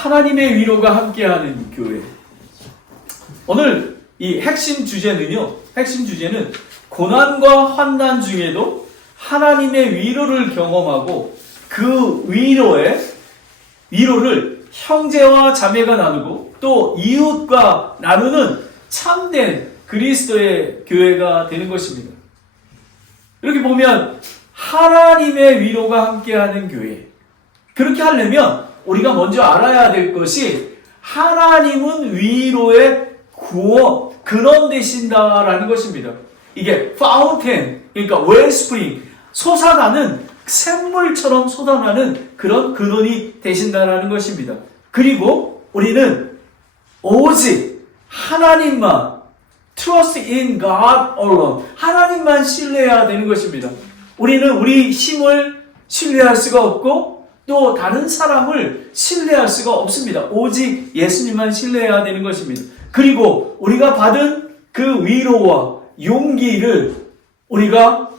하나님의 위로가 함께하는 교회. 오늘 이 핵심 주제는 고난과 환난 중에도 하나님의 위로를 경험하고 그 위로를 형제와 자매가 나누고 또 이웃과 나누는 참된 그리스도의 교회가 되는 것입니다. 이렇게 보면 하나님의 위로가 함께하는 교회. 그렇게 하려면 우리가 먼저 알아야 될 것이 하나님은 위로의 근원 되신다라는 것입니다. 이게 파운텐, 그러니까 웰스프링, 솟아나는 샘물처럼 솟아나는 그런 근원이 되신다라는 것입니다. 그리고 우리는 오직 하나님만 trust in God alone, 하나님만 신뢰해야 되는 것입니다. 우리는 우리 힘을 신뢰할 수가 없고 또 다른 사람을 신뢰할 수가 없습니다. 오직 예수님만 신뢰해야 되는 것입니다. 그리고 우리가 받은 그 위로와 용기를 우리가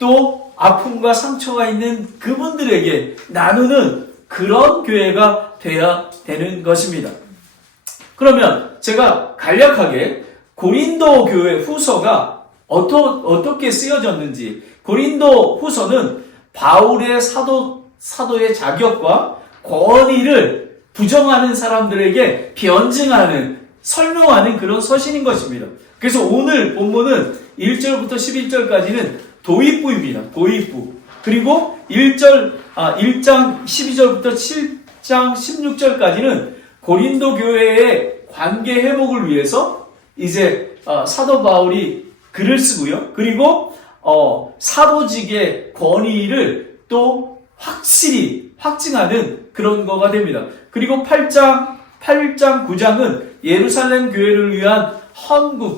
또 아픔과 상처가 있는 그분들에게 나누는 그런 교회가 되어야 되는 것입니다. 그러면 제가 간략하게 고린도 교회 후서가 어떻게 쓰여졌는지, 고린도 후서는 바울의 사도의 자격과 권위를 부정하는 사람들에게 변증하는, 설명하는 그런 서신인 것입니다. 그래서 오늘 본문은 1절부터 11절까지는 도입부입니다. 도입부. 그리고 1장 12절부터 7장 16절까지는 고린도 교회의 관계 회복을 위해서 이제 사도 바울이 글을 쓰고요. 그리고 사도직의 권위를 또 확실히 확증하는 그런 거가 됩니다. 그리고 8장, 9장은 예루살렘 교회를 위한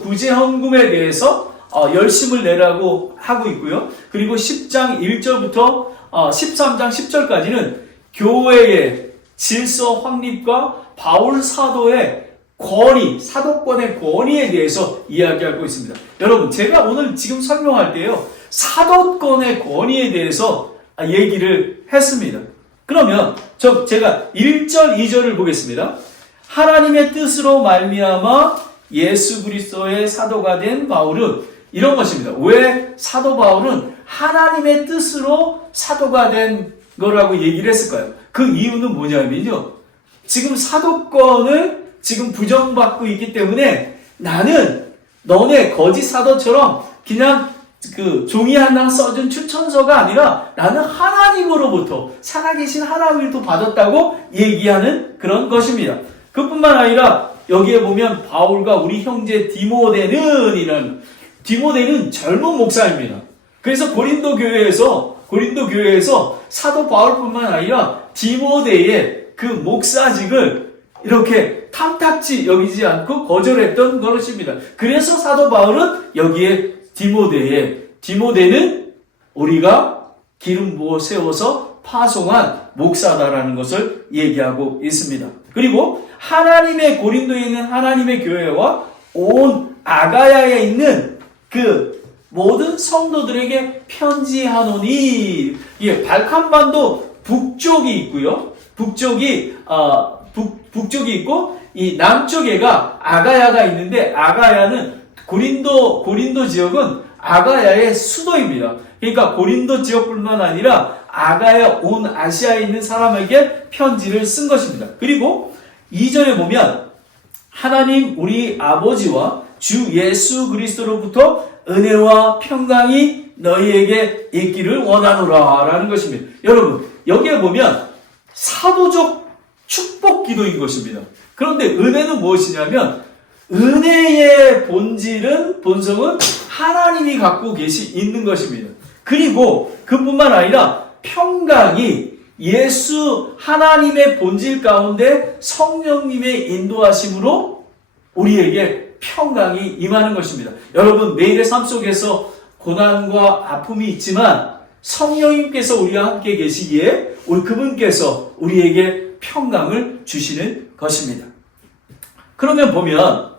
구제 헌금에 대해서 열심을 내라고 하고 있고요. 그리고 10장 1절부터 13장 10절까지는 교회의 질서 확립과 바울 사도의 권위, 사도권의 권위에 대해서 이야기하고 있습니다. 여러분, 제가 오늘 지금 설명할 때요, 사도권의 권위에 대해서 얘기를 했습니다. 그러면 제가 1절, 2절을 보겠습니다. 하나님의 뜻으로 말미암아 예수 그리스도의 사도가 된 바울은 이런 것입니다. 왜 사도 바울은 하나님의 뜻으로 사도가 된 거라고 얘기를 했을까요? 그 이유는 뭐냐면요, 지금 사도권을 지금 부정받고 있기 때문에 나는 너네 거짓 사도처럼 그냥 그 종이 한 장 써준 추천서가 아니라 나는 하나님으로부터 살아계신 하나님을 받았다고 얘기하는 그런 것입니다. 그뿐만 아니라 여기에 보면 바울과 우리 형제 디모데는 젊은 목사입니다. 그래서 고린도 교회에서 사도 바울뿐만 아니라 디모데의 그 목사직을 이렇게 탐탁지 여기지 않고 거절했던 것입니다. 그래서 사도 바울은 여기에 디모데는 우리가 기름 부어 세워서 파송한 목사다라는 것을 얘기하고 있습니다. 그리고 하나님의 고린도에 있는 하나님의 교회와 온 아가야에 있는 그 모든 성도들에게 편지하노니, 발칸반도 북쪽이 있고요. 북쪽이 있고 이 남쪽에가 아가야가 있는데, 아가야는 고린도 지역은 아가야의 수도입니다. 그러니까 고린도 지역뿐만 아니라 아가야 온 아시아에 있는 사람에게 편지를 쓴 것입니다. 그리고 2절에 보면 하나님 우리 아버지와 주 예수 그리스도로부터 은혜와 평강이 너희에게 있기를 원하노라 라는 것입니다. 여러분, 여기에 보면 사도적 축복 기도인 것입니다. 그런데 은혜는 무엇이냐면, 은혜의 본성은 하나님이 갖고 있는 것입니다. 그리고 그뿐만 아니라 평강이 하나님의 본질 가운데 성령님의 인도하심으로 우리에게 평강이 임하는 것입니다. 여러분, 매일의 삶 속에서 고난과 아픔이 있지만 성령님께서 우리와 함께 계시기에 그분께서 우리에게 평강을 주시는 것입니다. 그러면 보면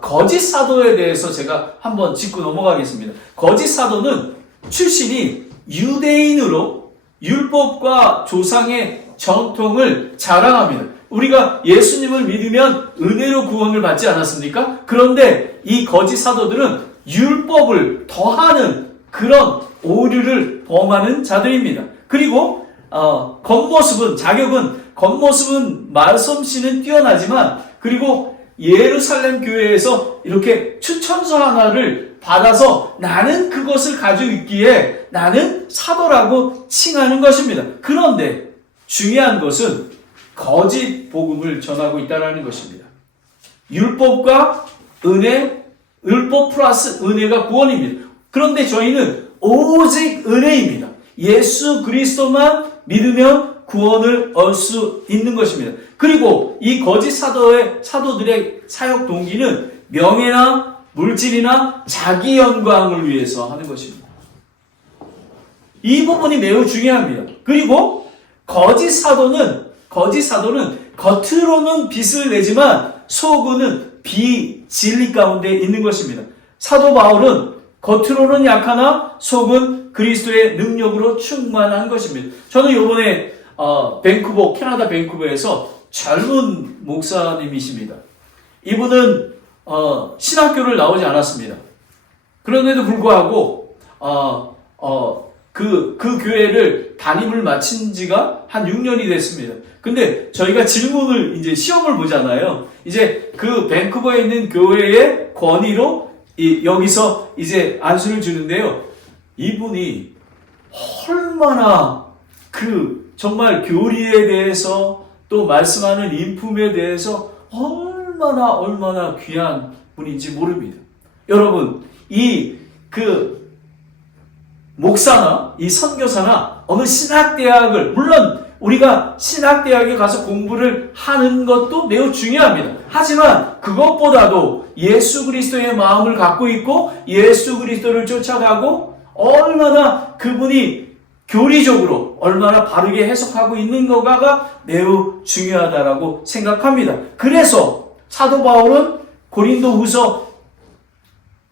거짓 사도에 대해서 제가 한번 짚고 넘어가겠습니다. 거짓 사도는 출신이 유대인으로 율법과 조상의 전통을 자랑합니다. 우리가 예수님을 믿으면 은혜로 구원을 받지 않았습니까? 그런데 이 거짓 사도들은 율법을 더하는 그런 오류를 범하는 자들입니다. 그리고 겉모습은 말솜씨는 뛰어나지만, 그리고 예루살렘 교회에서 이렇게 추천서 하나를 받아서 나는 그것을 가지고 있기에 나는 사도라고 칭하는 것입니다. 그런데 중요한 것은 거짓 복음을 전하고 있다는 것입니다. 율법과 은혜, 율법 플러스 은혜가 구원입니다. 그런데 저희는 오직 은혜입니다. 예수 그리스도만 믿으면 구원을 얻을 수 있는 것입니다. 그리고 이 거짓 사도들의 사역 동기는 명예나 물질이나 자기 영광을 위해서 하는 것입니다. 이 부분이 매우 중요합니다. 그리고 거짓 사도는 겉으로는 빛을 내지만 속은 비진리 가운데 있는 것입니다. 사도 바울은 겉으로는 약하나 속은 그리스도의 능력으로 충만한 것입니다. 저는 이번에 캐나다 밴쿠버에서 젊은 목사님이십니다. 이분은 신학교를 나오지 않았습니다. 그런데도 불구하고 그 교회를 담임을 마친 지가 한 6년이 됐습니다. 근데 저희가 이제 시험을 보잖아요. 이제 그 밴쿠버에 있는 교회의 권위로 여기서 이제 안수를 주는데요. 이분이 얼마나 정말 교리에 대해서 또 말씀하는 인품에 대해서 얼마나 귀한 분인지 모릅니다. 여러분, 목사나 이 선교사나 어느 신학대학을, 물론 우리가 신학대학에 가서 공부를 하는 것도 매우 중요합니다. 하지만 그것보다도 예수 그리스도의 마음을 갖고 있고 예수 그리스도를 쫓아가고 얼마나 그분이 교리적으로 얼마나 바르게 해석하고 있는 거가 매우 중요하다라고 생각합니다. 그래서 사도 바울은 고린도후서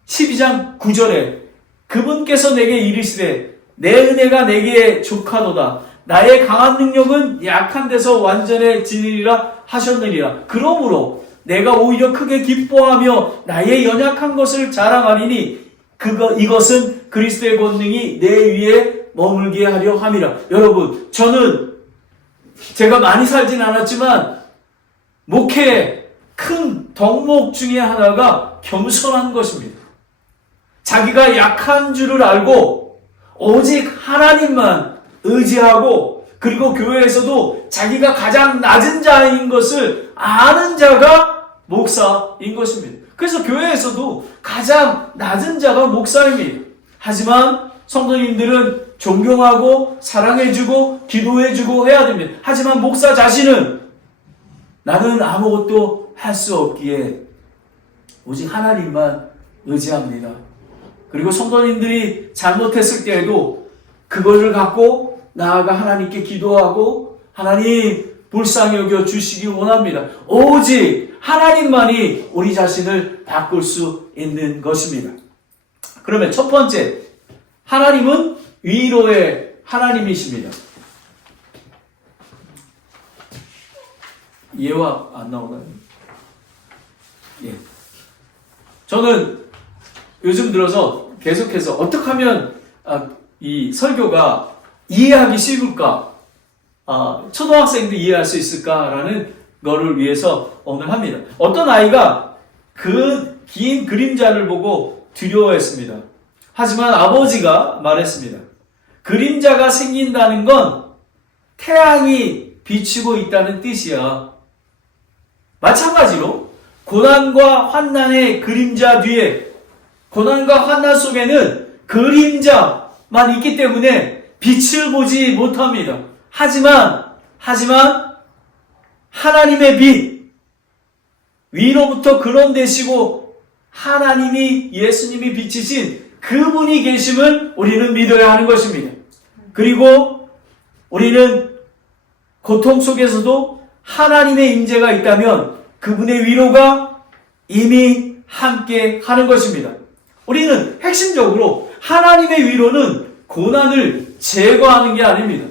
12장 9절에 그분께서 내게 이르시되 내 은혜가 내게 족하도다. 나의 강한 능력은 약한 데서 완전해지리라 하셨느니라. 그러므로 내가 오히려 크게 기뻐하며 나의 연약한 것을 자랑하리니 이것은 그리스도의 권능이 내 위에 머물게 하려 함이라. 여러분, 제가 많이 살진 않았지만 목회의 큰 덕목 중에 하나가 겸손한 것입니다. 자기가 약한 줄을 알고 오직 하나님만 의지하고, 그리고 교회에서도 자기가 가장 낮은 자인 것을 아는 자가 목사인 것입니다. 그래서 교회에서도 가장 낮은 자가 목사입니다. 하지만 성도님들은 존경하고 사랑해주고 기도해주고 해야 됩니다. 하지만 목사 자신은 나는 아무것도 할 수 없기에 오직 하나님만 의지합니다. 그리고 성도님들이 잘못했을 때에도 그거를 갖고 나아가 하나님께 기도하고 하나님 불쌍히 여겨 주시기 원합니다. 오직 하나님만이 우리 자신을 바꿀 수 있는 것입니다. 그러면 첫 번째, 하나님은 위로의 하나님이십니다. 예화 안 나오나요? 예. 저는 요즘 들어서 계속해서 어떻게 하면 이 설교가 이해하기 쉬울까? 초등학생도 이해할 수 있을까라는 거를 위해서 오늘 합니다. 어떤 아이가 그 긴 그림자를 보고 두려워했습니다. 하지만 아버지가 말했습니다. 그림자가 생긴다는 건 태양이 비추고 있다는 뜻이야. 마찬가지로 고난과 환난의 그림자 뒤에, 고난과 환난 속에는 그림자만 있기 때문에 빛을 보지 못합니다. 하지만 하나님의 빛, 위로부터 근원되시고 하나님이, 예수님이 비치신 그분이 계심을 우리는 믿어야 하는 것입니다. 그리고 우리는 고통 속에서도 하나님의 임재가 있다면 그분의 위로가 이미 함께 하는 것입니다. 우리는 핵심적으로 하나님의 위로는 고난을 제거하는 게 아닙니다.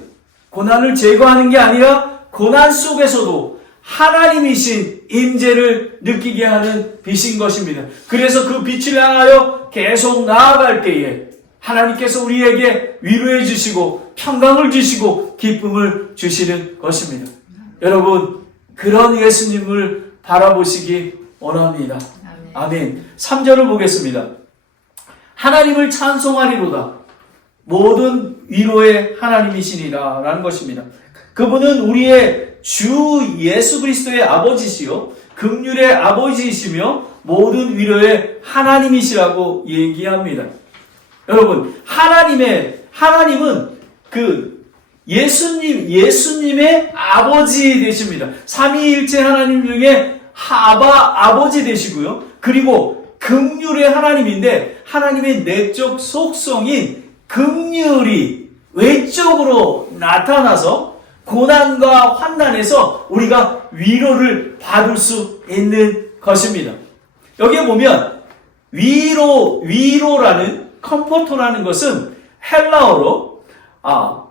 고난을 제거하는 게 아니라 고난 속에서도 하나님이신 임재를 느끼게 하는 빛인 것입니다. 그래서 그 빛을 향하여 계속 나아갈 때에 하나님께서 우리에게 위로해 주시고 평강을 주시고 기쁨을 주시는 것입니다. 여러분, 그런 예수님을 바라보시기 원합니다. 아멘. 3절을 보겠습니다. 하나님을 찬송하리로다. 모든 위로의 하나님이시니라 라는 것입니다. 그분은 우리의 주 예수 그리스도의 아버지시요 긍휼의 아버지이시며 모든 위로의 하나님이시라고 얘기합니다. 여러분, 하나님은 그 예수님의 아버지 되십니다. 삼위일체 하나님 중에 아버지 되시고요. 그리고 긍휼의 하나님인데 하나님의 내적 속성인 긍휼이 외적으로 나타나서 고난과 환난에서 우리가 위로를 받을 수 있는 것입니다. 여기에 보면 위로라는 컴포터라는 것은 헬라어로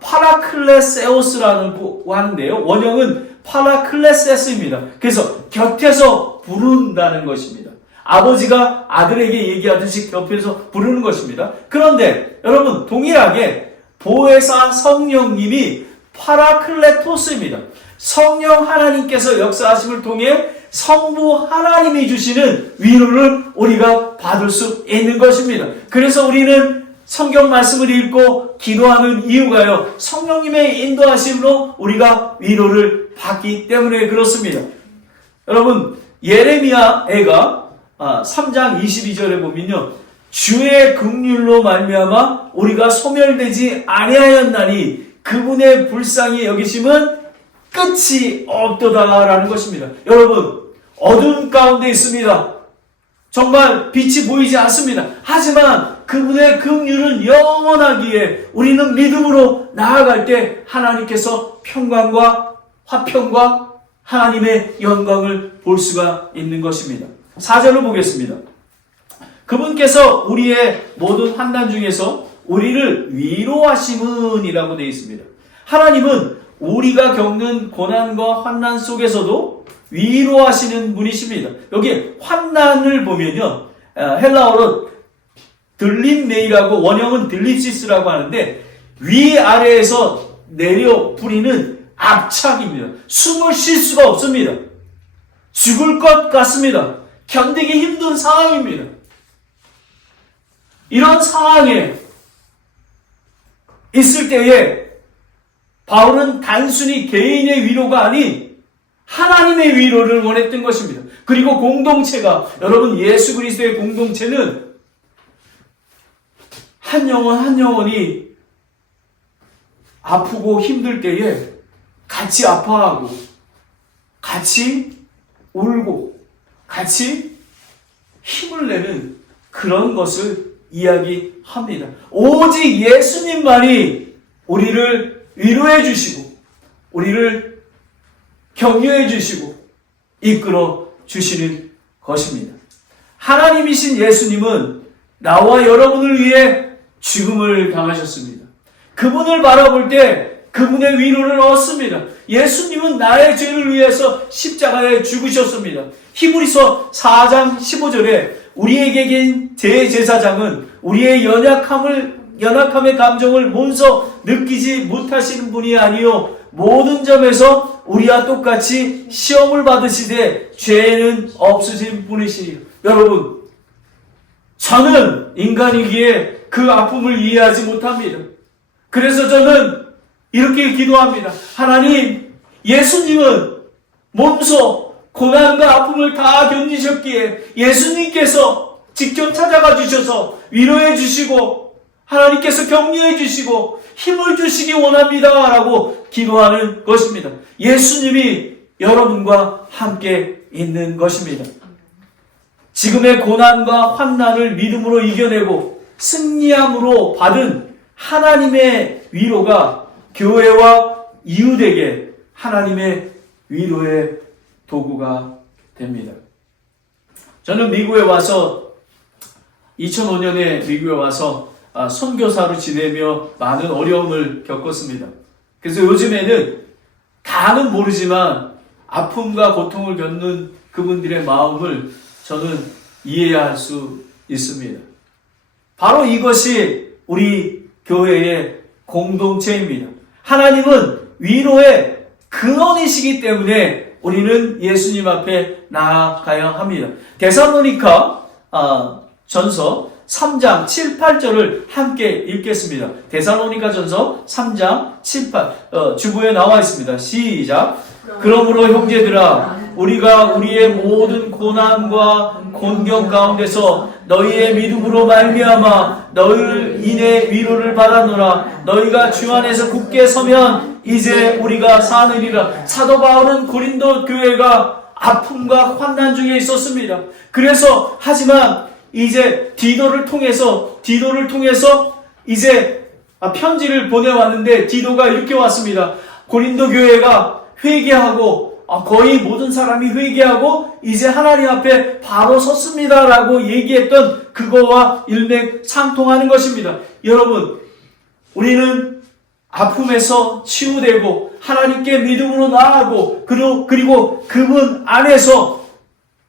파라클레세오스라고 하는데요. 원형은 파라클레세스입니다. 그래서 곁에서 부른다는 것입니다. 아버지가 아들에게 얘기하듯이 곁에서 부르는 것입니다. 그런데 여러분, 동일하게 보혜사 성령님이 파라클레토스입니다. 성령 하나님께서 역사하심을 통해 성부 하나님이 주시는 위로를 우리가 받을 수 있는 것입니다. 그래서 우리는 성경 말씀을 읽고 기도하는 이유가요, 성령님의 인도하심으로 우리가 위로를 받기 때문에 그렇습니다. 여러분, 예레미야가 3장 22절에 보면요, 주의 긍휼로 말미암아 우리가 소멸되지 아니하였나니 그분의 불쌍히 여기심은 끝이 없도다라는 것입니다. 여러분, 어두운 가운데 있습니다. 정말 빛이 보이지 않습니다. 하지만 그분의 긍휼은 영원하기에 우리는 믿음으로 나아갈 때 하나님께서 평강과 화평과 하나님의 영광을 볼 수가 있는 것입니다. 4절을 보겠습니다. 그분께서 우리의 모든 환난 중에서 우리를 위로하심은 이라고 되어 있습니다. 하나님은 우리가 겪는 고난과 환난 속에서도 위로하시는 분이십니다. 여기 환난을 보면요, 헬라어로 들림메이라고, 원형은 들립시스라고 하는데 위아래에서 내려 뿌리는 압착입니다. 숨을 쉴 수가 없습니다. 죽을 것 같습니다. 견디기 힘든 상황입니다. 이런 상황에 있을 때에 바울은 단순히 개인의 위로가 아닌 하나님의 위로를 원했던 것입니다. 그리고 공동체가, 여러분, 예수 그리스도의 공동체는 한 영혼 한 영혼이 아프고 힘들 때에 같이 아파하고 같이 울고 같이 힘을 내는 그런 것을 이야기합니다. 오직 예수님만이 우리를 위로해 주시고 우리를 격려해 주시고 이끌어 주시는 것입니다. 하나님이신 예수님은 나와 여러분을 위해 죽음을 당하셨습니다. 그분을 바라볼 때 그분의 위로를 얻습니다. 예수님은 나의 죄를 위해서 십자가에 죽으셨습니다. 히브리서 4장 15절에 우리에게 긴 대제사장은 우리의 연약함의 감정을 먼저 느끼지 못하시는 분이 아니요 모든 점에서 우리와 똑같이 시험을 받으시되 죄는 없으신 분이시니. 여러분, 저는 인간이기에 그 아픔을 이해하지 못합니다. 그래서 저는 이렇게 기도합니다. 하나님, 예수님은 몸소 고난과 아픔을 다 견디셨기에 예수님께서 직접 찾아가 주셔서 위로해 주시고 하나님께서 격려해 주시고 힘을 주시기 원합니다 라고 기도하는 것입니다. 예수님이 여러분과 함께 있는 것입니다. 지금의 고난과 환난을 믿음으로 이겨내고 승리함으로 받은 하나님의 위로가 교회와 이웃에게 하나님의 위로의 도구가 됩니다. 저는 미국에 와서 2005년에 미국에 와서 선교사로 지내며 많은 어려움을 겪었습니다. 그래서 요즘에는 다는 모르지만 아픔과 고통을 겪는 그분들의 마음을 저는 이해할 수 있습니다. 바로 이것이 우리 교회의 공동체입니다. 하나님은 위로의 근원이시기 때문에 우리는 예수님 앞에 나아가야 합니다. 데살로니가 전서 3장 7, 8절을 함께 읽겠습니다. 데살로니가 전서 3장 7, 8 주부에 나와 있습니다. 시작. 그러므로 형제들아 우리가 우리의 모든 고난과 곤경 가운데서 너희의 믿음으로 말미암아 너희를 인해 위로를 받았노라. 너희가 주 안에서 굳게 서면 이제 우리가 사느니라. 사도 바울은 고린도 교회가 아픔과 환난 중에 있었습니다. 그래서 하지만 이제 디도를 통해서 이제 편지를 보내왔는데 디도가 이렇게 왔습니다. 고린도 교회가 회개하고 거의 모든 사람이 회개하고 이제 하나님 앞에 바로 섰습니다라고 얘기했던 그거와 일맥상통하는 것입니다. 여러분, 우리는 아픔에서 치유되고 하나님께 믿음으로 나아가고 그리고 그분 안에서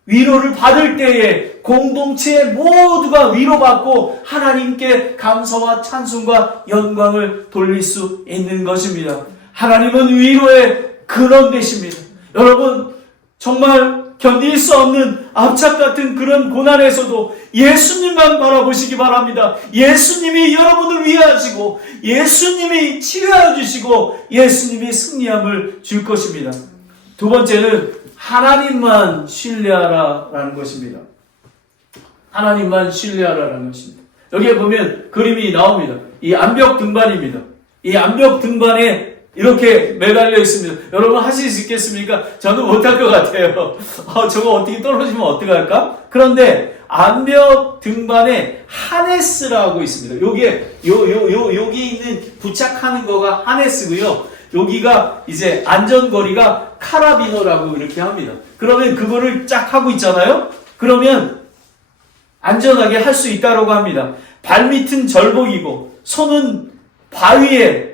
위로를 받을 때에 공동체 모두가 위로받고 하나님께 감사와 찬송과 영광을 돌릴 수 있는 것입니다. 하나님은 위로의 근원 되십니다. 여러분, 정말 견딜 수 없는 압착 같은 그런 고난에서도 예수님만 바라보시기 바랍니다. 예수님이 여러분을 위하시고 예수님이 치유하여 주시고 예수님이 승리함을 줄 것입니다. 두 번째는 하나님만 신뢰하라라는 것입니다. 하나님만 신뢰하라라는 것입니다. 여기에 보면 그림이 나옵니다. 이 암벽 등반입니다. 이 암벽 등반에 이렇게 매달려 있습니다. 여러분 하실 수 있겠습니까? 저는 못할 것 같아요. 저거 어떻게 떨어지면 어떡할까? 그런데 암벽 등반에 하네스라고 있습니다. 여기 있는 부착하는 거가 하네스고요. 여기가 이제 안전거리가 카라비너라고 이렇게 합니다. 그러면 그거를 쫙 하고 있잖아요? 그러면 안전하게 할 수 있다고 합니다. 발밑은 절복이고 손은 바위에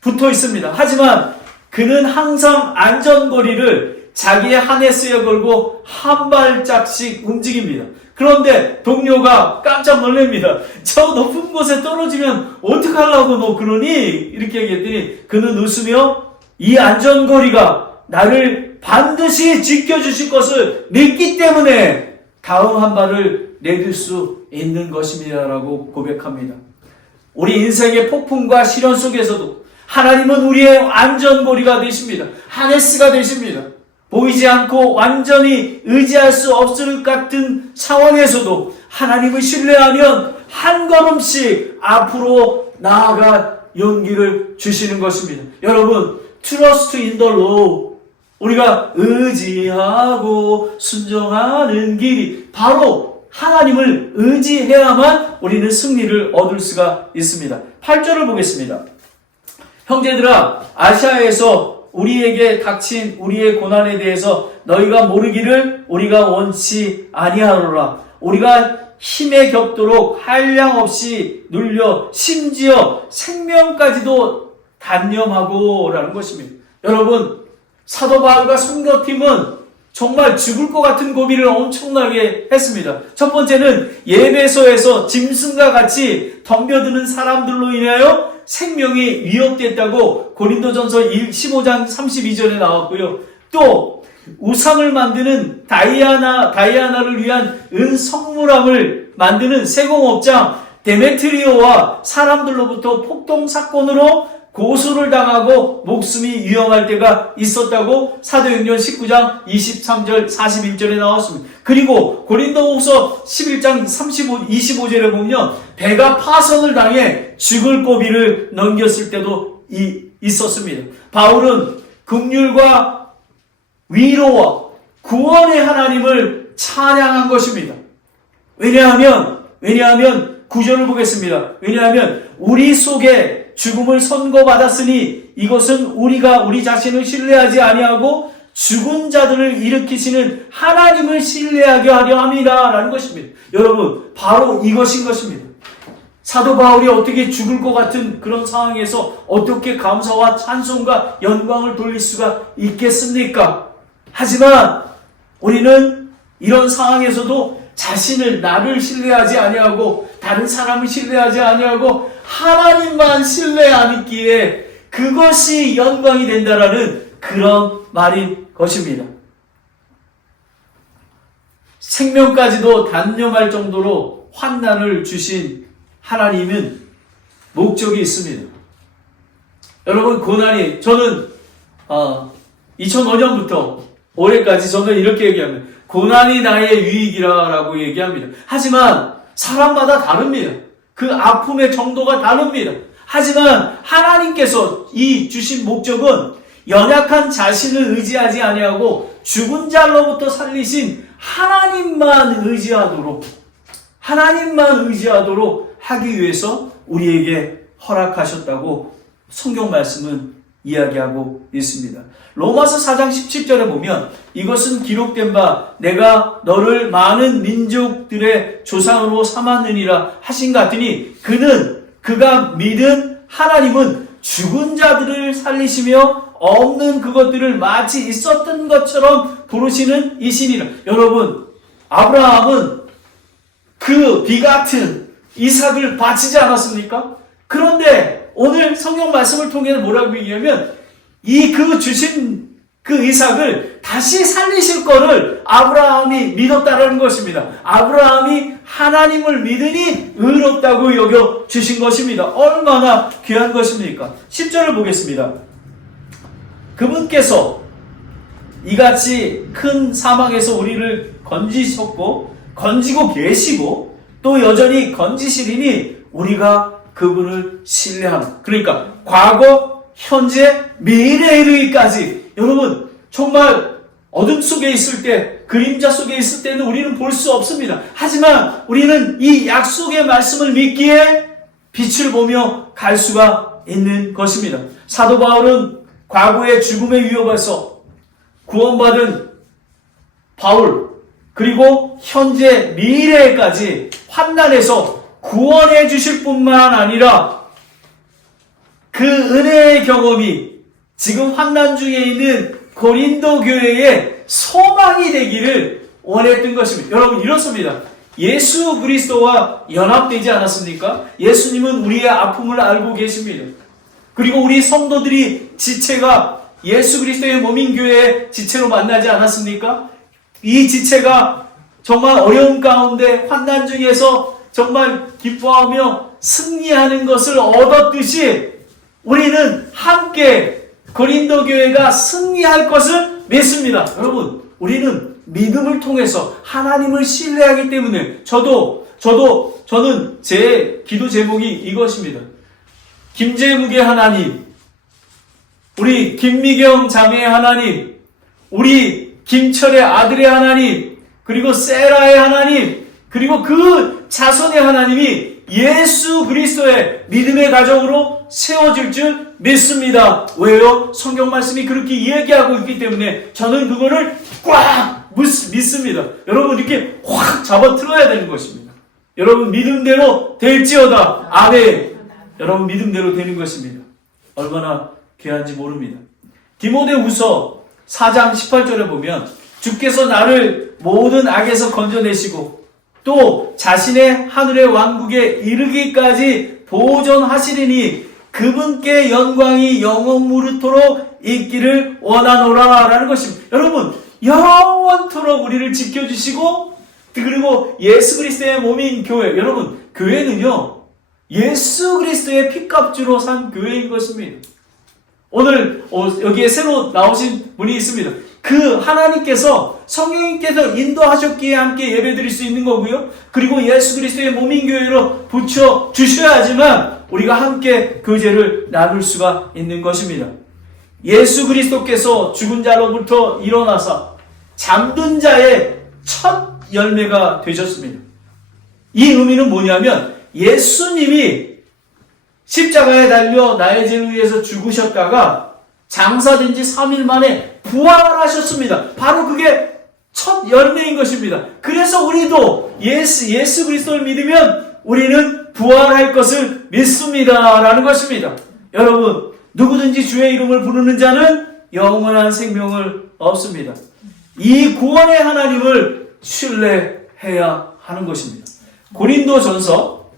붙어 있습니다. 하지만 그는 항상 안전거리를 자기의 하네스에 걸고 한 발짝씩 움직입니다. 그런데 동료가 깜짝 놀랍니다. 저 높은 곳에 떨어지면 어떡하려고 너 그러니? 이렇게 얘기했더니 그는 웃으며 이 안전거리가 나를 반드시 지켜주실 것을 믿기 때문에 다음 한 발을 내딜 수 있는 것입니다. 라고 고백합니다. 우리 인생의 폭풍과 시련 속에서도 하나님은 우리의 안전고리가 되십니다. 하네스가 되십니다. 보이지 않고 완전히 의지할 수 없을 것 같은 상황에서도 하나님을 신뢰하면 한 걸음씩 앞으로 나아갈 용기를 주시는 것입니다. 여러분, trust in the Lord, 우리가 의지하고 순종하는 길이 바로 하나님을 의지해야만 우리는 승리를 얻을 수가 있습니다. 8절을 보겠습니다. 형제들아, 아시아에서 우리에게 닥친 우리의 고난에 대해서 너희가 모르기를 우리가 원치 아니하노라. 우리가 힘에 겹도록 한량 없이 눌려 심지어 생명까지도 단념하고 라는 것입니다. 여러분, 사도 바울과 선교팀은 정말 죽을 것 같은 고비를 엄청나게 했습니다. 첫 번째는 예배소에서 짐승과 같이 덤벼드는 사람들로 인하여 생명이 위협됐다고 고린도전서 15장 32절에 나왔고요. 또 우상을 만드는 다이아나를 위한 은성물함을 만드는 세공업장 데메트리오와 사람들로부터 폭동 사건으로 고소를 당하고 목숨이 위험할 때가 있었다고 사도행전 19장 23절 41절에 나왔습니다. 그리고 고린도후서 11장 25절에 보면 배가 파선을 당해 죽을 고비를 넘겼을 때도 있었습니다. 바울은 긍휼과 위로와 구원의 하나님을 찬양한 것입니다. 왜냐하면 9절을 보겠습니다. 왜냐하면 우리 속에 죽음을 선고받았으니 이것은 우리가 우리 자신을 신뢰하지 아니하고 죽은 자들을 일으키시는 하나님을 신뢰하게 하려 합니다. 라는 것입니다. 여러분, 바로 이것인 것입니다. 사도 바울이 어떻게 죽을 것 같은 그런 상황에서 어떻게 감사와 찬송과 영광을 돌릴 수가 있겠습니까? 하지만 우리는 이런 상황에서도 나를 신뢰하지 아니하고 다른 사람을 신뢰하지 아니하고 하나님만 신뢰하기에 그것이 영광이 된다라는 그런 말인 것입니다. 생명까지도 단념할 정도로 환난을 주신 하나님은 목적이 있습니다. 여러분, 고난이, 저는 2005년부터 올해까지 저는 이렇게 얘기합니다. 고난이 나의 유익이라고 얘기합니다. 하지만 사람마다 다릅니다. 그 아픔의 정도가 다릅니다. 하지만 하나님께서 이 주신 목적은 연약한 자신을 의지하지 아니하고 죽은 자로부터 살리신 하나님만 의지하도록 하기 위해서 우리에게 허락하셨다고 성경 말씀은 이야기하고 있습니다. 로마서 4장 17절에 보면 이것은 기록된 바 내가 너를 많은 민족들의 조상으로 삼았느니라 하신 것 같으니 그가 믿은 하나님은 죽은 자들을 살리시며 없는 그것들을 마치 있었던 것처럼 부르시는 이시니라. 여러분, 아브라함은 그 비같은 이삭을 바치지 않았습니까? 그런데 오늘 성경 말씀을 통해 뭐라고 얘기하면 그 주신 그 이삭을 다시 살리실 거를 아브라함이 믿었다라는 것입니다. 아브라함이 하나님을 믿으니 의롭다고 여겨 주신 것입니다. 얼마나 귀한 것입니까? 10절을 보겠습니다. 그분께서 이같이 큰 사망에서 우리를 건지고 계시고 또 여전히 건지시리니 우리가 그분을 신뢰하는, 그러니까 과거, 현재, 미래에 이르기까지. 여러분, 정말 어둠 속에 있을 때, 그림자 속에 있을 때는 우리는 볼 수 없습니다. 하지만 우리는 이 약속의 말씀을 믿기에 빛을 보며 갈 수가 있는 것입니다. 사도 바울은 과거의 죽음의 위협에서 구원받은 바울, 그리고 현재 미래까지 환난에서 구원해 주실 뿐만 아니라 그 은혜의 경험이 지금 환난 중에 있는 고린도 교회의 소망이 되기를 원했던 것입니다. 여러분, 이렇습니다. 예수 그리스도와 연합되지 않았습니까? 예수님은 우리의 아픔을 알고 계십니다. 그리고 우리 성도들이 지체가 예수 그리스도의 몸인 교회의 지체로 만나지 않았습니까? 이 지체가 정말 어려운 가운데 환난 중에서 정말 기뻐하며 승리하는 것을 얻었듯이 우리는 함께 고린도 교회가 승리할 것을 믿습니다. 여러분, 우리는 믿음을 통해서 하나님을 신뢰하기 때문에 저는 제 기도 제목이 이것입니다. 김재묵의 하나님, 우리 김미경 자매의 하나님, 우리 김철의 아들의 하나님, 그리고 세라의 하나님, 그리고 그 자손의 하나님이 예수 그리스도의 믿음의 가정으로 세워질 줄 믿습니다. 왜요? 성경 말씀이 그렇게 이야기하고 있기 때문에 저는 그거를 꽉 믿습니다. 여러분, 이렇게 확 잡아들어야 되는 것입니다. 여러분, 믿음대로 될지어다. 아멘. 여러분, 믿음대로 되는 것입니다. 얼마나 귀한지 모릅니다. 디모데후서 4장 18절에 보면 주께서 나를 모든 악에서 건져내시고 또 자신의 하늘의 왕국에 이르기까지 보존하시리니 그분께 영광이 영원무르토록 있기를 원하노라 라는 것입니다. 여러분, 영원토록 우리를 지켜주시고 그리고 예수 그리스도의 몸인 교회, 여러분, 교회는요 예수 그리스도의 피값주로 산 교회인 것입니다. 오늘 여기에 새로 나오신 분이 있습니다. 그 하나님께서 성령님께서 인도하셨기에 함께 예배드릴 수 있는 거고요. 그리고 예수 그리스도의 몸인 교회로 붙여 주셔야지만 우리가 함께 그 죄를 나눌 수가 있는 것입니다. 예수 그리스도께서 죽은 자로부터 일어나서 잠든 자의 첫 열매가 되셨습니다. 이 의미는 뭐냐면 예수님이 십자가에 달려 나의 죄를 위해서 죽으셨다가 장사된 지 3일 만에 부활하셨습니다. 바로 그게 첫 열매인 것입니다. 그래서 우리도 예수 그리스도를 믿으면 우리는 부활할 것을 믿습니다 라는 것입니다. 여러분, 누구든지 주의 이름을 부르는 자는 영원한 생명을 얻습니다. 이 구원의 하나님을 신뢰해야 하는 것입니다. 고린도전서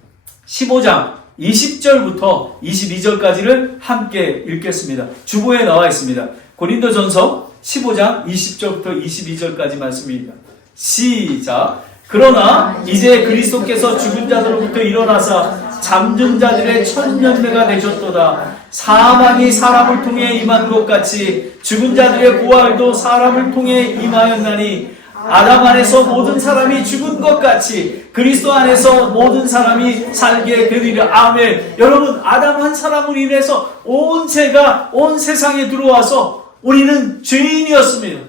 15장 20절부터 22절까지를 함께 읽겠습니다. 주보에 나와 있습니다. 고린도전서 15장 20절부터 22절까지 말씀입니다. 시작. 그러나 이제 그리스도께서 죽은 자들로부터 일어나사 잠든 자들의 첫 열매가 되셨도다. 사망이 사람을 통해 임한 것 같이 죽은 자들의 부활도 사람을 통해 임하였나니 아담 안에서 모든 사람이 죽은 것 같이 그리스도 안에서 모든 사람이 살게 되리라. 아멘. 여러분, 아담 한 사람을 인해서 온 죄가 온 세상에 들어와서 우리는 죄인이었습니다.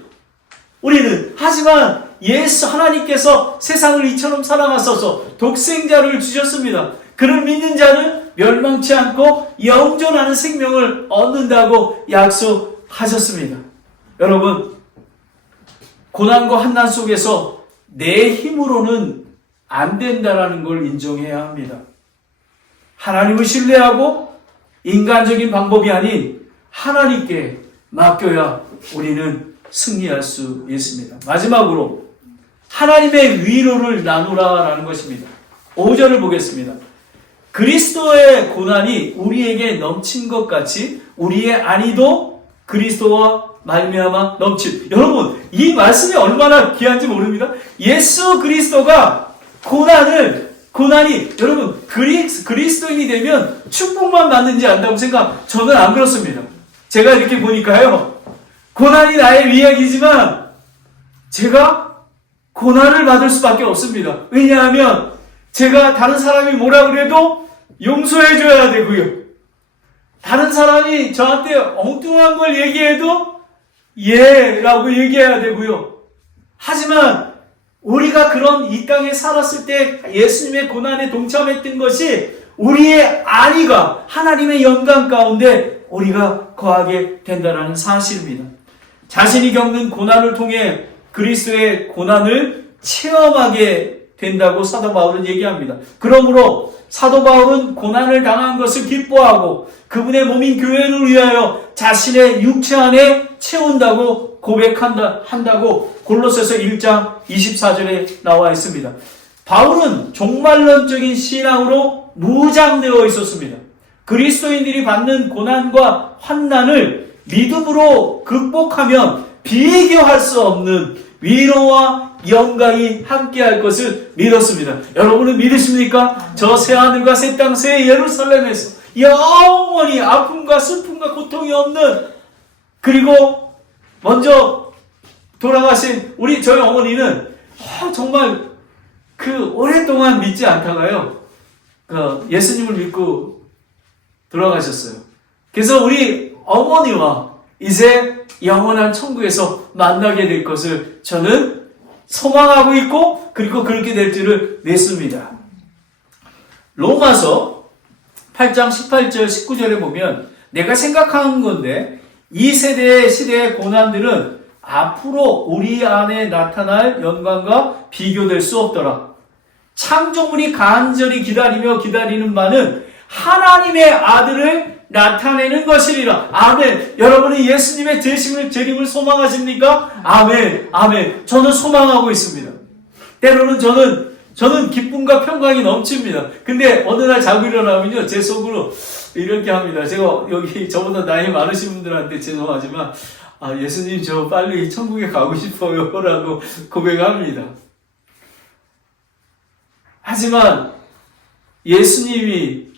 하지만 예수 하나님께서 세상을 이처럼 사랑하셔서 독생자를 주셨습니다. 그를 믿는 자는 멸망치 않고 영존하는 생명을 얻는다고 약속하셨습니다. 여러분, 고난과 환난 속에서 내 힘으로는 안 된다라는 걸 인정해야 합니다. 하나님을 신뢰하고 인간적인 방법이 아닌 하나님께 맡겨야 우리는 승리할 수 있습니다. 마지막으로 하나님의 위로를 나누라라는 것입니다. 5절을 보겠습니다. 그리스도의 고난이 우리에게 넘친 것 같이 우리의 안위도 그리스도와 말미암아 넘칠. 여러분, 이 말씀이 얼마나 귀한지 모릅니다. 예수 그리스도가 고난이 여러분 그리스도인이 되면 축복만 받는지 안다고 저는 안 그렇습니다. 제가 이렇게 보니까요, 고난이 나의 위약이지만 제가 고난을 받을 수밖에 없습니다. 왜냐하면 제가 다른 사람이 뭐라 그래도 용서해줘야 되고요, 다른 사람이 저한테 엉뚱한 걸 얘기해도 라고 얘기해야 되고요. 하지만 우리가 그런 이 땅에 살았을 때 예수님의 고난에 동참했던 것이 우리의 안위가 하나님의 영광 가운데 우리가 거하게 된다는 사실입니다. 자신이 겪는 고난을 통해 그리스도의 고난을 체험하게 된다고 사도 바울은 얘기합니다. 그러므로 사도 바울은 고난을 당한 것을 기뻐하고 그분의 몸인 교회를 위하여 자신의 육체 안에 채운다고 고백한다고 골로새서 1장 24절에 나와 있습니다. 바울은 종말론적인 신앙으로 무장되어 있었습니다. 그리스도인들이 받는 고난과 환난을 믿음으로 극복하면 비교할 수 없는 위로와 영광이 함께할 것을 믿었습니다. 여러분은 믿으십니까? 저 새하늘과 새 땅 새 예루살렘에서 영원히 아픔과 슬픔과 고통이 없는, 그리고 먼저 돌아가신 저희 어머니는 정말 오랫동안 믿지 않다가요, 예수님을 믿고 돌아가셨어요. 그래서 우리 어머니와 이제 영원한 천국에서 만나게 될 것을 저는 소망하고 있고, 그리고 그렇게 될 줄을 믿습니다. 로마서 8장 18절 19절에 보면 내가 생각하는 건데 이 시대의 고난들은 앞으로 우리 안에 나타날 영광과 비교될 수 없더라. 창조물이 간절히 기다리는 바는 하나님의 아들을 나타내는 것이리라. 아멘. 여러분은 예수님의 재림을 소망하십니까? 아멘. 아멘. 저는 소망하고 있습니다. 때로는 저는 기쁨과 평강이 넘칩니다. 근데 어느 날 자고 일어나면요, 제 속으로 이렇게 합니다. 제가 여기 저보다 나이 많으신 분들한테 죄송하지만, 예수님 저 빨리 천국에 가고 싶어요 라고 고백합니다. 하지만 예수님이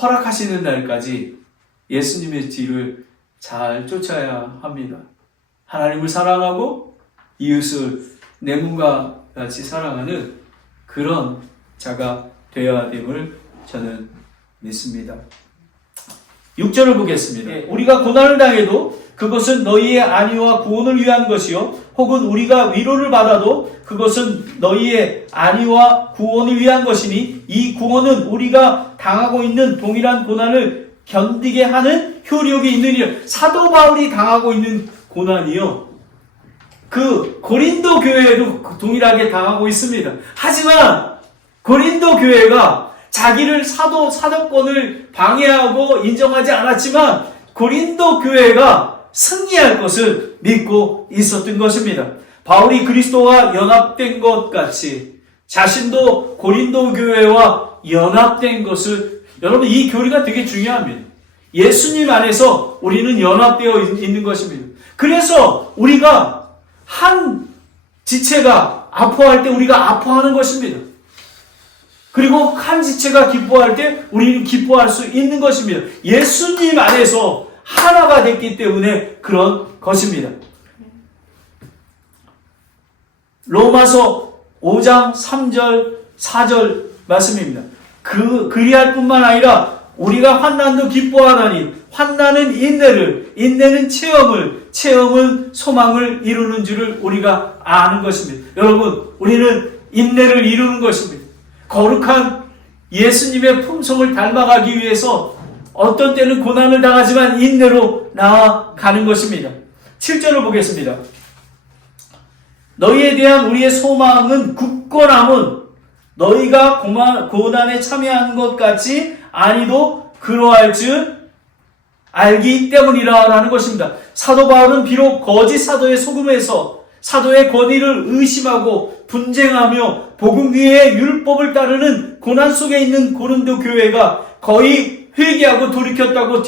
허락하시는 날까지 예수님의 뒤를 잘 쫓아야 합니다. 하나님을 사랑하고 이웃을 내 몸과 같이 사랑하는 그런 자가 되어야 됨을 저는 믿습니다. 6절을 보겠습니다. 우리가 고난을 당해도 그것은 너희의 안위와 구원을 위한 것이요, 혹은 우리가 위로를 받아도 그것은 너희의 안위와 구원을 위한 것이니 이 구원은 우리가 당하고 있는 동일한 고난을 견디게 하는 효력이 있느니라. 사도 바울이 당하고 있는 고난이요, 고린도 교회에도 동일하게 당하고 있습니다. 하지만 고린도 교회가 자기를 사도권을 방해하고 인정하지 않았지만 고린도 교회가 승리할 것을 믿고 있었던 것입니다. 바울이 그리스도와 연합된 것 같이 자신도 고린도 교회와 연합된 것을, 여러분 이 교리가 되게 중요합니다. 예수님 안에서 우리는 연합되어 있는 것입니다. 그래서 우리가 한 지체가 아파할 때 우리가 아파하는 것입니다. 그리고 한 지체가 기뻐할 때 우리는 기뻐할 수 있는 것입니다. 예수님 안에서 하나가 됐기 때문에 그런 것입니다. 로마서 5장 3절 4절 말씀입니다. 그리할 뿐만 아니라 우리가 환난도 기뻐하나니 환난은 인내를, 인내는 체험을, 체험은 소망을 이루는 줄을 우리가 아는 것입니다. 여러분, 우리는 인내를 이루는 것입니다. 거룩한 예수님의 품성을 닮아가기 위해서 어떤 때는 고난을 당하지만 인내로 나아가는 것입니다. 7절을 보겠습니다. 너희에 대한 우리의 소망은 굳건함은 너희가 고난에 참여한 것 같이 아니도 그러할 줄 알기 때문이라 라는 것입니다. 사도 바울은 비록 거짓 사도의 속음에서 사도의 권위를 의심하고 분쟁하며 복음 위에 율법을 따르는 고난 속에 있는 고린도 교회가 거의 회개하고 돌이켰다고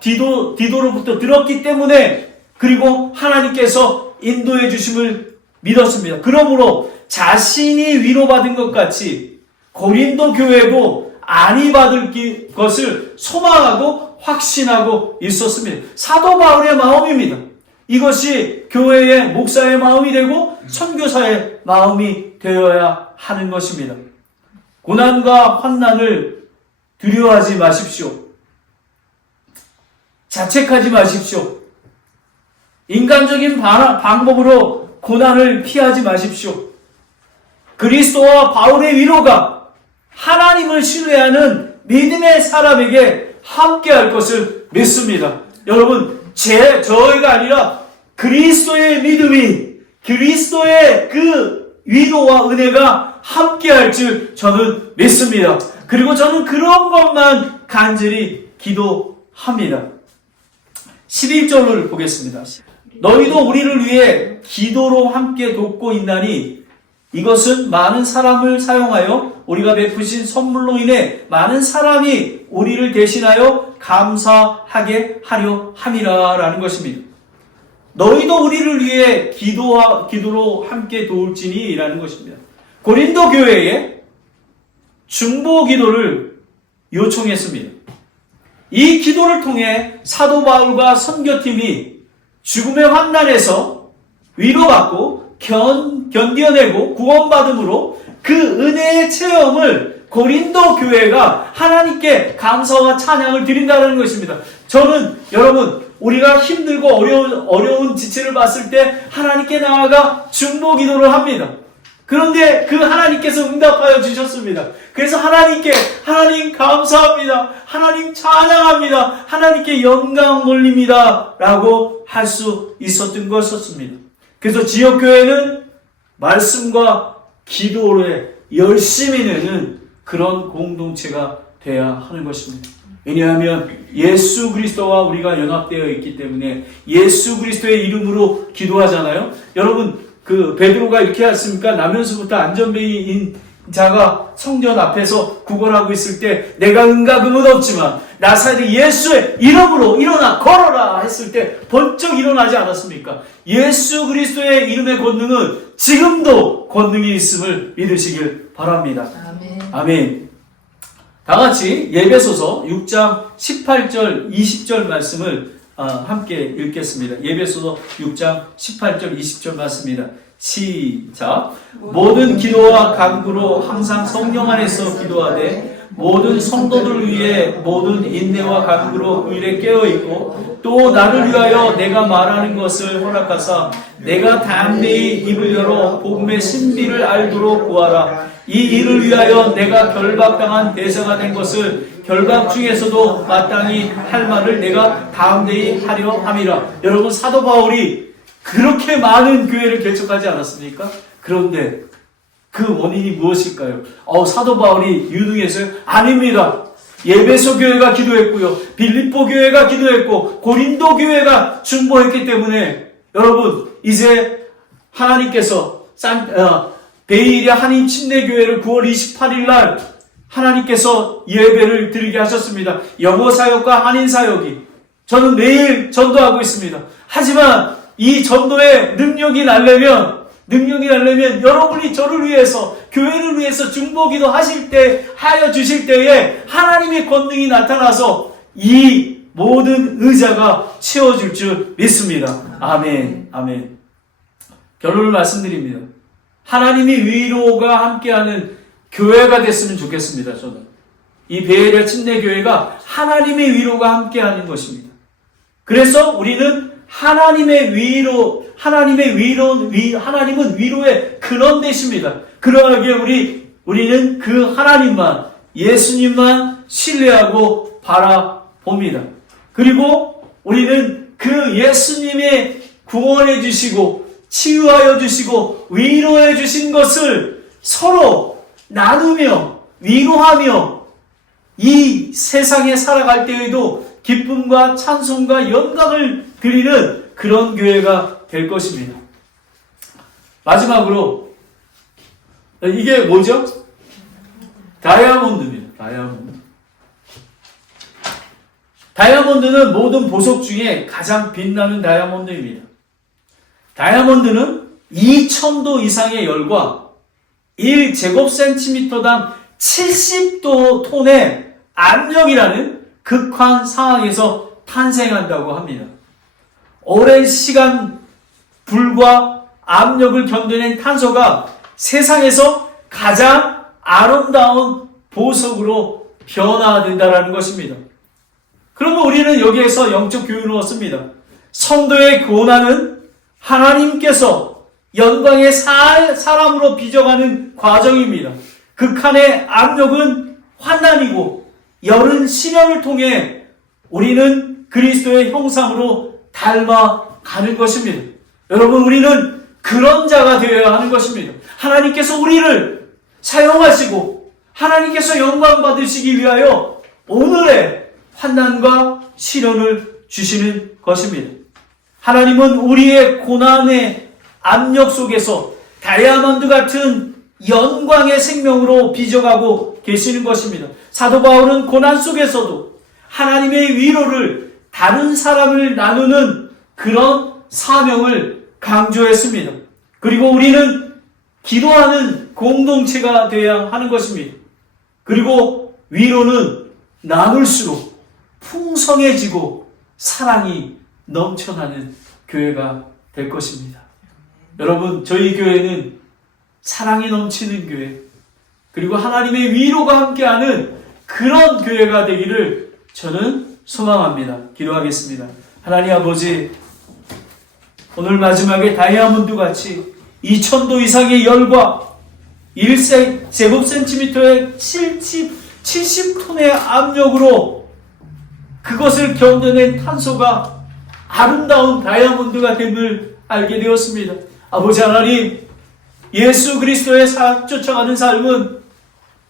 디도로부터 들었기 때문에, 그리고 하나님께서 인도해 주심을 믿었습니다. 그러므로 자신이 위로받은 것 같이 고린도 교회도 안위 받을 것을 소망하고 확신하고 있었습니다. 사도 바울의 마음입니다. 이것이 교회의 목사의 마음이 되고 선교사의 마음이 되어야 하는 것입니다. 고난과 환난을 두려워하지 마십시오. 자책하지 마십시오. 인간적인 방법으로 고난을 피하지 마십시오. 그리스도와 바울의 위로가 하나님을 신뢰하는 믿음의 사람에게 함께할 것을 믿습니다. 여러분, 저희가 아니라 그리스도의 믿음이, 그리스도의 그 위로와 은혜가 함께할 줄 저는 믿습니다. 그리고 저는 그런 것만 간절히 기도합니다. 11절을 보겠습니다. 너희도 우리를 위해 기도로 함께 돕고 있나니 이것은 많은 사람을 사용하여 우리가 베푸신 선물로 인해 많은 사람이 우리를 대신하여 감사하게 하려 함이라 라는 것입니다. 너희도 우리를 위해 기도로 함께 도울지니 라는 것입니다. 고린도 교회에 중보 기도를 요청했습니다. 이 기도를 통해 사도 바울과 선교팀이 죽음의 환난에서 위로받고 견뎌내고 구원받음으로 그 은혜의 체험을 고린도 교회가 하나님께 감사와 찬양을 드린다는 것입니다. 저는 여러분, 우리가 힘들고 어려운 지체를 봤을 때 하나님께 나아가 중보 기도를 합니다. 그런데 그 하나님께서 응답하여 주셨습니다. 그래서 하나님 감사합니다. 하나님 찬양합니다. 하나님께 영광 돌립니다. 라고 할 수 있었던 것이었습니다. 그래서 지역교회는 말씀과 기도를 열심히 내는 그런 공동체가 되어야 하는 것입니다. 왜냐하면 예수 그리스도와 우리가 연합되어 있기 때문에 예수 그리스도의 이름으로 기도하잖아요. 여러분, 베드로가 이렇게 했습니까? 나면서부터 안전뱅이인 자가 성전 앞에서 구걸하고 있을 때 내가 은과 금은 없지만 나사렛 예수의 이름으로 일어나 걸어라 했을 때 번쩍 일어나지 않았습니까? 예수 그리스도의 이름의 권능은 지금도 권능이 있음을 믿으시길 바랍니다. 아멘. 아멘. 다 같이 예배소서 6장 18절 20절 말씀을 함께 읽겠습니다. 예배소서 6장 18절 20절 말씀입니다. 시작. 모든 기도와 간구로 항상 성령 안에서 기도하되 모든 성도들을 위해 모든 인내와 간구로 그 일에 깨어있고 또 나를 위하여 내가 말하는 것을 허락하사 내가 담대히 입을 열어 복음의 신비를 알도록 구하라. 이 일을 위하여 내가 결박당한 대사가 된 것을 결박 중에서도 마땅히 할 말을 내가 담대히 하려 함이라. 여러분, 사도 바울이 그렇게 많은 교회를 개척하지 않았습니까? 그런데 그 원인이 무엇일까요? 사도 바울이 유능해서요? 아닙니다. 예배소 교회가 기도했고요. 빌립보 교회가 기도했고 고린도 교회가 중보했기 때문에 여러분, 이제 하나님께서 베일의 한인 침례교회를 9월 28일 날 하나님께서 예배를 드리게 하셨습니다. 영어 사역과 한인 사역이. 저는 매일 전도하고 있습니다. 하지만 이 전도의 능력이 나려면 여러분이 저를 위해서, 교회를 위해서 중보기도 하여 주실 때에 하나님의 권능이 나타나서 이 모든 의자가 채워질 줄 믿습니다. 아멘. 아멘. 결론을 말씀드립니다. 하나님의 위로가 함께하는 교회가 됐으면 좋겠습니다. 저는 이 베레아 침례교회가 하나님의 위로가 함께하는 것입니다. 그래서 우리는 하나님은 위로의 근원 되십니다. 그러하기에 우리는 그 하나님만, 예수님만 신뢰하고 바라봅니다. 그리고 우리는 그 예수님의 구원해 주시고 치유하여 주시고 위로해 주신 것을 서로 나누며 위로하며 이 세상에 살아갈 때에도 기쁨과 찬송과 영광을 드리는 그런 교회가 될 것입니다. 마지막으로 이게 뭐죠? 다이아몬드입니다. 다이아몬드는 모든 보석 중에 가장 빛나는 다이아몬드입니다. 다이아몬드는 2000도 이상의 열과 1제곱센티미터당 70톤의 압력이라는 극한 상황에서 탄생한다고 합니다. 오랜 시간 불과 압력을 견뎌낸 탄소가 세상에서 가장 아름다운 보석으로 변화된다는 것입니다. 그러면 우리는 여기에서 영적 교훈을 얻습니다. 성도의 고난은 하나님께서 영광의 사람으로 빚어가는 과정입니다. 극한의 압력은 환난이고 열은 시련을 통해 우리는 그리스도의 형상으로 닮아가는 것입니다. 여러분, 우리는 그런 자가 되어야 하는 것입니다. 하나님께서 우리를 사용하시고 하나님께서 영광 받으시기 위하여 오늘의 환난과 시련을 주시는 것입니다. 하나님은 우리의 고난의 압력 속에서 다이아몬드 같은 영광의 생명으로 빚어가고 계시는 것입니다. 사도 바울은 고난 속에서도 하나님의 위로를 다른 사람을 나누는 그런 사명을 강조했습니다. 그리고 우리는 기도하는 공동체가 되어야 하는 것입니다. 그리고 위로는 나눌수록 풍성해지고 사랑이 넘쳐나는 교회가 될 것입니다. 여러분, 저희 교회는 사랑이 넘치는 교회, 그리고 하나님의 위로가 함께하는 그런 교회가 되기를 저는 소망합니다. 기도하겠습니다. 하나님 아버지, 오늘 마지막에 다이아몬드 같이 2000도 이상의 열과 1제곱센티미터의 70톤의 압력으로 그것을 견뎌낸 탄소가 아름다운 다이아몬드가 됨을 알게 되었습니다. 아버지 하나님, 예수 그리스도의 쫓아가는 삶은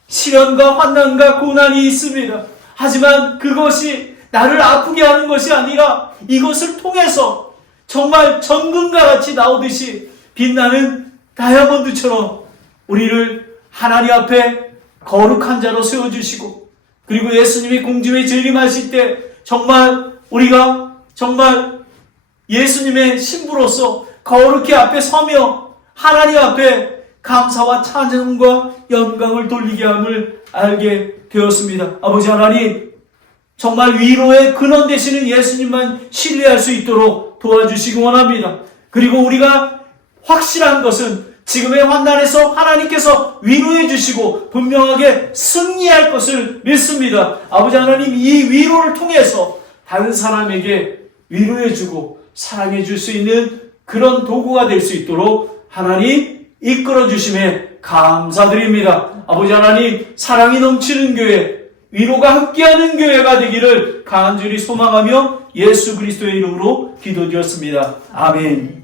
시련과 환난과 고난이 있습니다. 하지만 그것이 나를 아프게 하는 것이 아니라 이것을 통해서 정말 정금과 같이 나오듯이 빛나는 다이아몬드처럼 우리를 하나님 앞에 거룩한 자로 세워주시고, 그리고 예수님이 공중에 재림하실 때 정말 우리가 정말 예수님의 신부로서 거룩히 앞에 서며 하나님 앞에 감사와 찬양과 영광을 돌리게 함을 알게 되었습니다. 아버지 하나님, 정말 위로의 근원 되시는 예수님만 신뢰할 수 있도록 도와주시기 원합니다. 그리고 우리가 확실한 것은 지금의 환난에서 하나님께서 위로해 주시고 분명하게 승리할 것을 믿습니다. 아버지 하나님, 이 위로를 통해서 다른 사람에게 위로해 주고 사랑해 줄 수 있는 그런 도구가 될 수 있도록 하나님 이끌어 주심에 감사드립니다. 아버지 하나님, 사랑이 넘치는 교회, 위로가 함께하는 교회가 되기를 간절히 소망하며 예수 그리스도의 이름으로 기도드렸습니다. 아멘.